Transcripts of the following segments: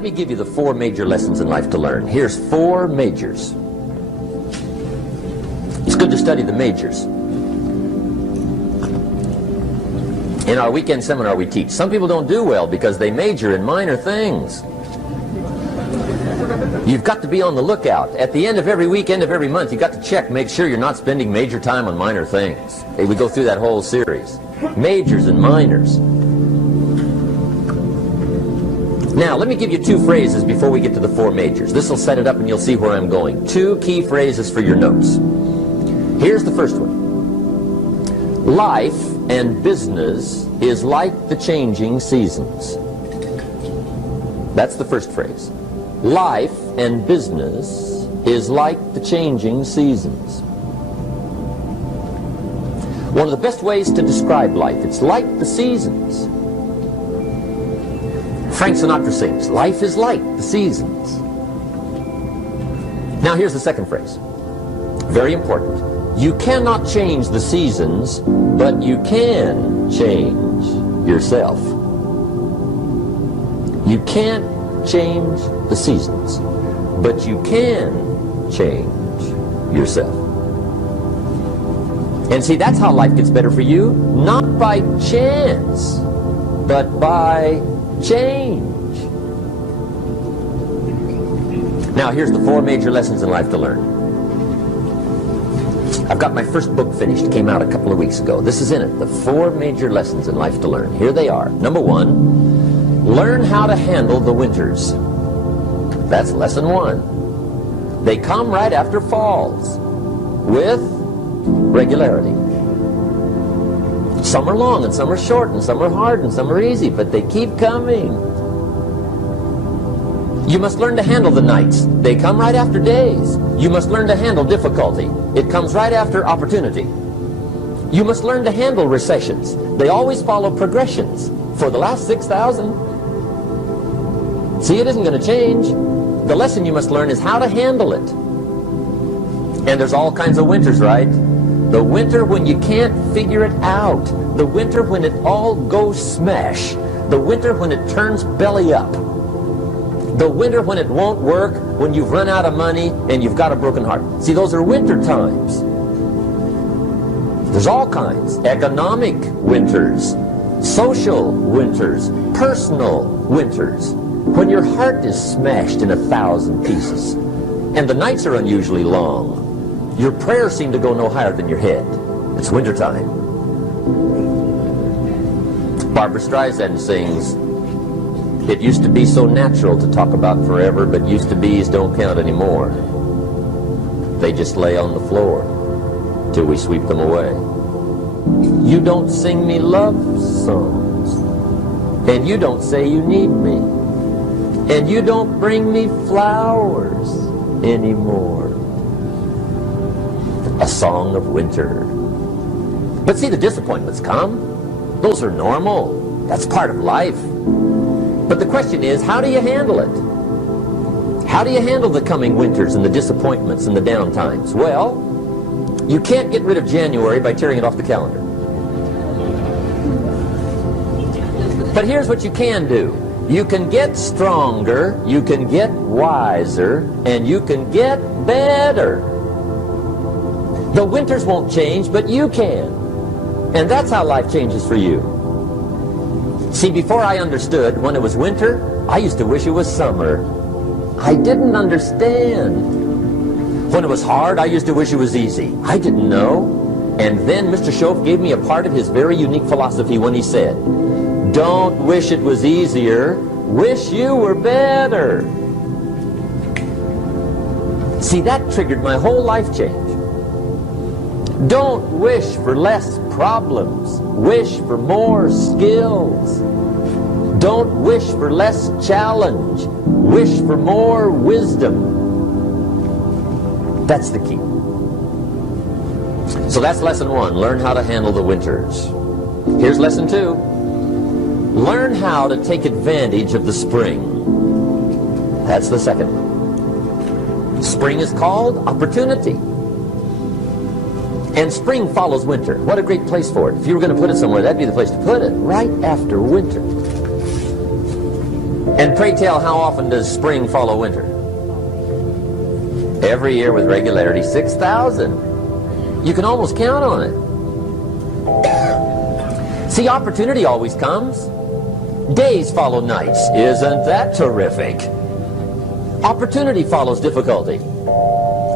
Let me give you the 4 major lessons in life to learn. Here's 4 majors. It's good to study the majors. In our weekend seminar we teach. Some people don't do well because they major in minor things. You've got to be on the lookout. At the end of every week, end of every month, you've got to check, make sure you're not spending major time on minor things. Okay, we go through that whole series. Majors and minors. Now, let me give you 2 phrases before we get to the 4 majors. This will set it up and you'll see where I'm going. 2 key phrases for your notes. Here's the first one. Life and business is like the changing seasons. That's the first phrase. Life and business is like the changing seasons. One of the best ways to describe life, it's like the seasons. Frank Sinatra sings, life is like the seasons. Now here's the second phrase. Very important. You cannot change the seasons, but you can change yourself. You can't change the seasons, but you can change yourself. And see, that's how life gets better for you, not by chance, but by change. Now here's the 4 major lessons in life to learn. I've got my first book finished, came out a couple of weeks ago. This is in it, the 4 major lessons in life to learn. Here they are. Number 1, learn how to handle the winters. That's lesson 1. They come right after falls, with regularity. Some are long and some are short and some are hard and some are easy, but they keep coming. You must learn to handle the nights. They come right after days. You must learn to handle difficulty. It comes right after opportunity. You must learn to handle recessions. They always follow progressions. For the last 6,000. See, it isn't going to change. The lesson you must learn is how to handle it. And there's all kinds of winters, right? The winter when you can't figure it out. The winter when it all goes smash. The winter when it turns belly up. The winter when it won't work, when you've run out of money and you've got a broken heart. See, those are winter times. There's all kinds. Economic winters, social winters, personal winters. When your heart is smashed in 1,000 pieces and the nights are unusually long, your prayers seem to go no higher than your head. It's winter time. Barbra Streisand sings, it used to be so natural to talk about forever, but used to be's don't count anymore. They just lay on the floor till we sweep them away. You don't sing me love songs, and you don't say you need me, and you don't bring me flowers anymore. A song of winter. But see, the disappointments come. Those are normal. That's part of life. But the question is, how do you handle it? How do you handle the coming winters and the disappointments and the down times? Well, you can't get rid of January by tearing it off the calendar. But here's what you can do. You can get stronger, you can get wiser, and you can get better. The winters won't change, but you can. And that's how life changes for you. See, before I understood, when it was winter, I used to wish it was summer. I didn't understand. When it was hard, I used to wish it was easy. I didn't know. And then Mr. Schoaf gave me a part of his very unique philosophy when he said, don't wish it was easier, wish you were better. See, that triggered my whole life change. Don't wish for less problems. Wish for more skills. Don't wish for less challenge. Wish for more wisdom. That's the key. So that's lesson 1. Learn how to handle the winters. Here's lesson 2. Learn how to take advantage of the spring. That's the second one. Spring is called opportunity. And spring follows winter. What a great place for it. If you were going to put it somewhere, that'd be the place to put it, right after winter. And pray tell, how often does spring follow winter? Every year with regularity, 6,000. You can almost count on it. See, opportunity always comes. Days follow nights. Isn't that terrific? Opportunity follows difficulty.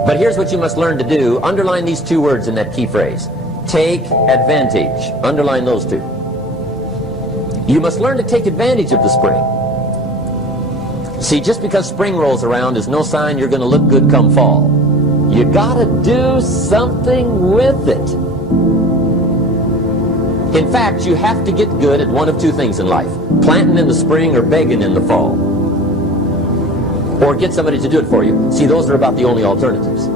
But here's what you must learn to do. Underline these two words in that key phrase. Take advantage. Underline those two. You must learn to take advantage of the spring. See, just because spring rolls around is no sign you're going to look good come fall. You got to do something with it. In fact, you have to get good at one of two things in life. Planting in the spring or begging in the fall. Or get somebody to do it for you. See, those are about the only alternatives.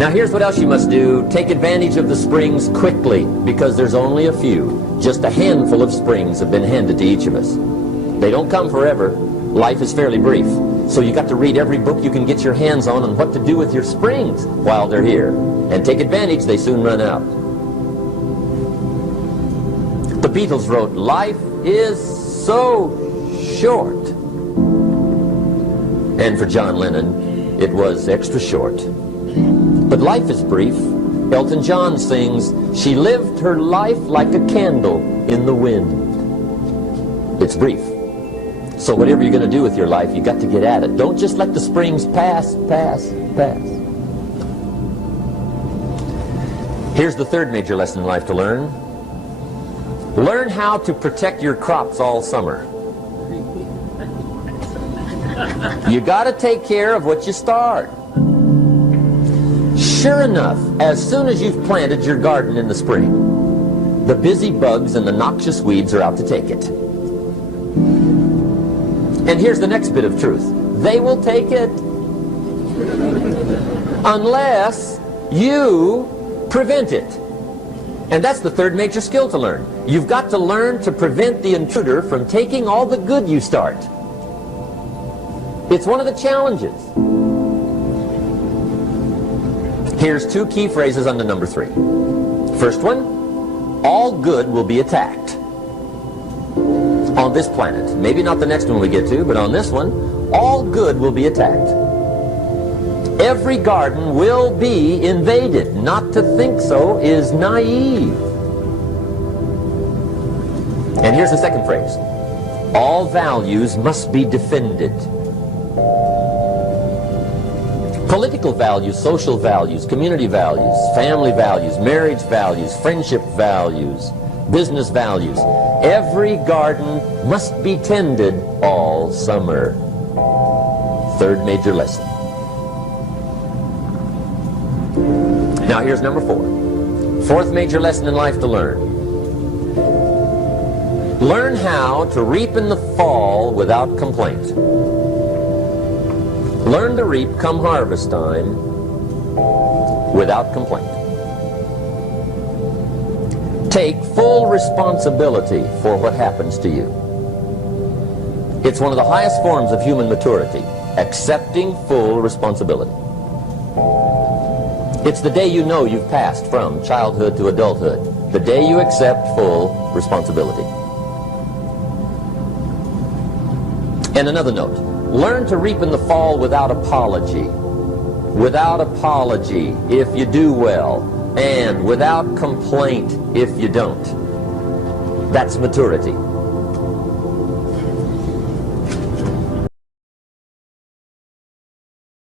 Now here's what else you must do. Take advantage of the springs quickly, because there's only a few. Just a handful of springs have been handed to each of us. They don't come forever. Life is fairly brief. So you got to read every book you can get your hands on what to do with your springs while they're here. And take advantage, they soon run out. The Beatles wrote, "Life is so short." And for John Lennon, it was extra short. But life is brief. Elton John sings, "She lived her life like a candle in the wind." It's brief. So whatever you're going to do with your life, you got to get at it. Don't just let the springs pass. Here's the third major lesson in life to learn. Learn how to protect your crops all summer. You got to take care of what you start. Sure enough, as soon as you've planted your garden in the spring, the busy bugs and the noxious weeds are out to take it. And here's the next bit of truth. They will take it unless you prevent it. And that's the third major skill to learn. You've got to learn to prevent the intruder from taking all the good you start. It's one of the challenges. Here's two key phrases under number 3. First one, all good will be attacked. On this planet. Maybe not the next one we get to, but on this one, all good will be attacked. Every garden will be invaded. Not to think so is naive. And here's the second phrase. All values must be defended. Political values, social values, community values, family values, marriage values, friendship values, business values. Every garden must be tended all summer. Third major lesson. Now here's number 4. Fourth major lesson in life to learn. Learn how to reap in the fall without complaint. Learn to reap come harvest time without complaint. Take full responsibility for what happens to you. It's one of the highest forms of human maturity, accepting full responsibility. It's the day you know you've passed from childhood to adulthood, the day you accept full responsibility. And another note, learn to reap in the fall without apology. Without apology if you do well, and without complaint if you don't. That's maturity.